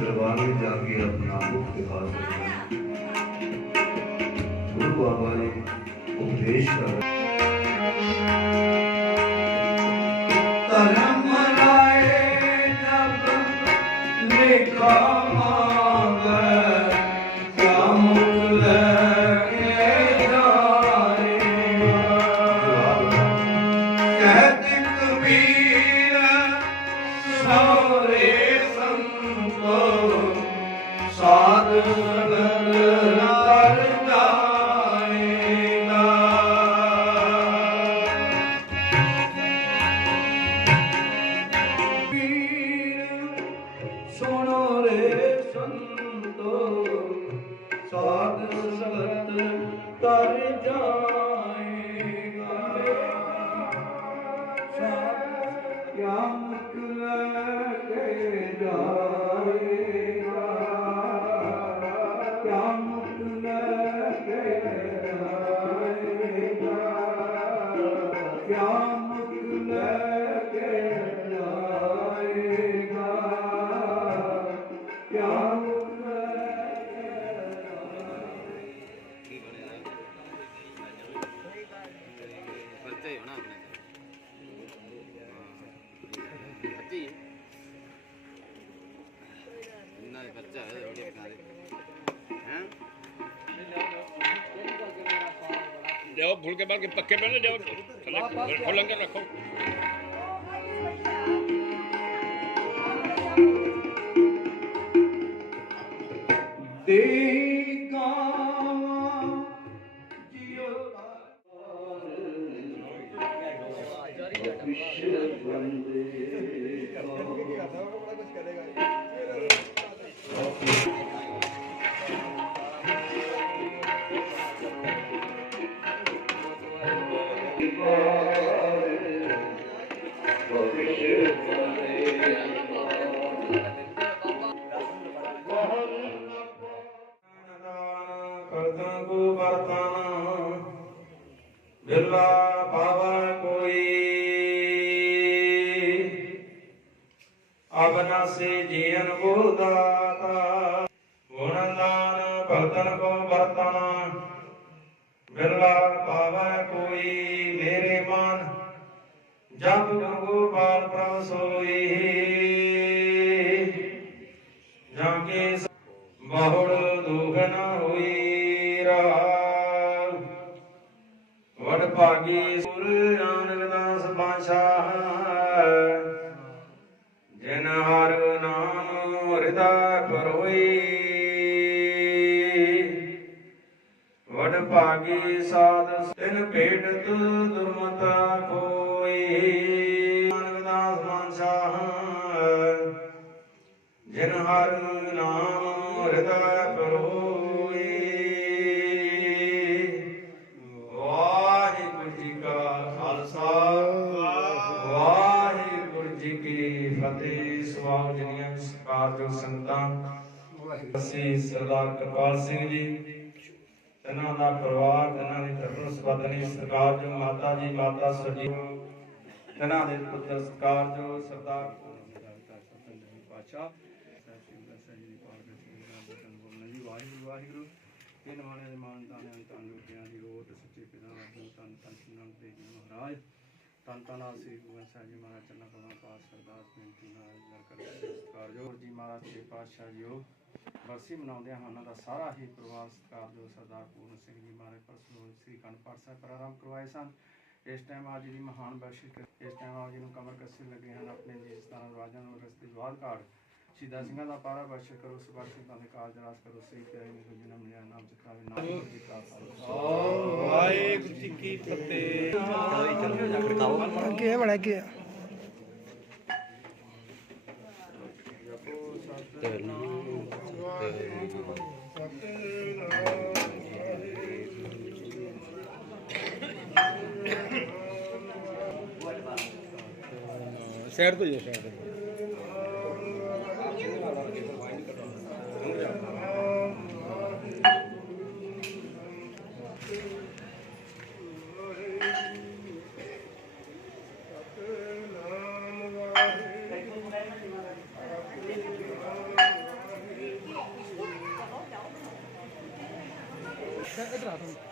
ਦਰਬਾਰੇ ਜਾ ਕੇ ਆਪਣਾ ਦਿਖਾ ਸਕੂ ਬਾਬਾ ਨੇ ਉਪਦੇਸ਼ Oh. ਸੁਣੋ ਸੰਤੋ ਸਾਧ ਸੰਗਤ ਤਰ ਜਾਏਗਾ ਸਾਧ ਕਿਆ ਲਿਆਓ ਫੁੱਲ ਕੇ ਬਾਅਦ ਕੇ ਪੱਕੇ ਪਹਿਲੇ ਲਿਆਓ ਥੱਲੇ ਖੋਲਣ ਕੇ ਰੱਖੋ। ਦੇਗਾ ਜਿਉ ਵਿਸ਼ਵ ਬੰਦੇ ਕਰਤਾ ਸੇ ਜੀਵਨ ਕੋ ਦਾਤਾ ਗੁਣ ਦਾਨ ਭਗਤਨ ਕੋ ਵਰਤਾਨਾ। ਬਿਰਲਾ ਪਾਵਾ ਕੋਈ ਮੇਰੇ ਮਨ, ਜਪ ਗੋਪਾਲ ਪ੍ਰਭ ਸੋਈ। ਜਾਂ ਕੇ ਬਹੁੜ ਦੁਖ ਨ ਹੋਈ ਰਾ ਵਡ ਭਾਗੀ ਸੁਰ ਨਾਨਕ ਭੇਟ ਤੂ ਦੁਰਮਤਾ ਕੋਈ। ਨਾਨਕ ਦਾਸ ਬਾਸ਼ਾ ਜਿਨ ਹਰ ਨਾਮ ਹਿਰਦੈ ਪਰੋਈ ਵਾਹਿਗੁਰੂ ਜੀ ਕਾ ਖਾਲਸਾ, ਵਾਹਿਗੁਰੂ ਜੀ ਕੀ ਫਤਿਹ। ਸਵਾਲ ਜਨੀਆਂ ਸਤਿਕਾਰਯੋਗ ਸੰਤਾਂ ਅਸੀਂ ਸਰਦਾਰ ਕਿਰਪਾਲ ਸਿੰਘ ਜੀ ਇਹਨਾਂ ਦਾ ਪਰਿਵਾਰ, ਇਹਨਾਂ ਦੀ ਧਰਮ ਸਬੰਧਨੀ ਸਰਕਾਰਯੋਗ ਮਾਤਾ ਜੀ, ਮਾਤਾ ਸਜੀ ਇਹਨਾਂ ਦੇ ਪੁੱਤਰ ਸਰਕਾਰਯੋਗ ਸਰਦਾਰ ਪਾਤਸ਼ਾਹ ਸਾਹਿਬ ਸਿੰਘ ਦਸਾ ਜੀ ਦੀ ਪਾਲ ਦੇ ਸਿੰਘ ਦਾ ਬਚਨ ਬੋਲਣਾ ਜੀ ਵਾਹਿਗੁਰੂ ਵਾਹਿਗੁਰੂ ਇਹ ਨਵਾਣੇ ਦੇ ਮਾਨ ਤਾਨੇ ਤਨ ਲੋਕਿਆਂ ਦੀ ਰੋਟ ਸੱਚੇ ਪਿਤਾ ਦਾ ਤਨ ਤਨ ਨਾਮ ਦੇ ਜੀ ਮਹਾਰਾਜ। ਤਨ ਤਨ ਆ ਸ੍ਰੀ ਗੁਰੂ ਗ੍ਰੰਥ ਸਾਹਿਬ ਜੀ ਮਹਾਰਾਜ ਚੰਨਾ ਕਲਾ ਪਾਸ ਸਰਦਾਸ ਬੇਨਤੀ ਨਾਲ ਨਰ ਕਰ ਸਤਿਕਾਰ ਜੋ ਜੀ ਮਹਾਰਾਜ ਦੇ ਪਾਤਸ਼ਾਹ ਜੀਓ। ਬਰਸੀ ਮਨਾਉਂਦੇ ਹਨ ਉਹਨਾਂ ਦਾ ਸਾਰਾ ਹੀ ਪਰਿਵਾਰ ਸਤਿਕਾਰ ਜੋ ਸਰਦਾਰ ਪੂਰਨ ਸਿੰਘ ਜੀ ਮਹਾਰਾਜ ਪਰਸੋਂ ਸ੍ਰੀ ਕੰਨ ਪਾਠ ਸਾਹਿਬ ਪ੍ਰਾਰੰਭ ਕਰਵਾਏ ਸਨ। ਇਸ ਟਾਈਮ ਆਪ ਜੀ ਦੀ ਮਹਾਨ ਬਖਸ਼ਿਸ਼ ਇਸ ਟਾਈਮ ਆਪ ਜੀ ਨੂੰ ਕਮਰ ਕੱਸੇ ਲੱਗੇ ਹਨ। ਆਪਣੇ ਜੀ ਸਤਾਨ ਰਾਜਾਂ ਨੂੰ ਰਸਤੇ ਜਵਾਰ ਕਾੜ ਸ਼ਹੀਦਾਂ ਸਿੰਘਾਂ ਦਾ ਪਾਰਾ ਬਖਸ਼ ਕਰੋ ਸਬਰ ਸਿੰਘਾਂ ਦੇ ਕਾਜ ਰਾਸ ਕਰੋ ਸਹੀ ਪਿਆਰੇ ਨੂੰ ਜਨਮ ਲਿਆ ਨਾਮ ਚਿਤਰਾਵੇ ਨਾਮ ਜੀ ਕਾ ਖਾਲਸਾ। ਵਾਹਿਗੁਰੂ ਜੀ ਕੀ ਫਤਿਹ। ਅੱਗੇ ਬੜਾ ਅੱਗੇ ਸਾਈਡ ਤੋਂ ਜਾ ਸਾਈਡ ਤੋਂ ਇਧਰ ਆ ਤੂੰ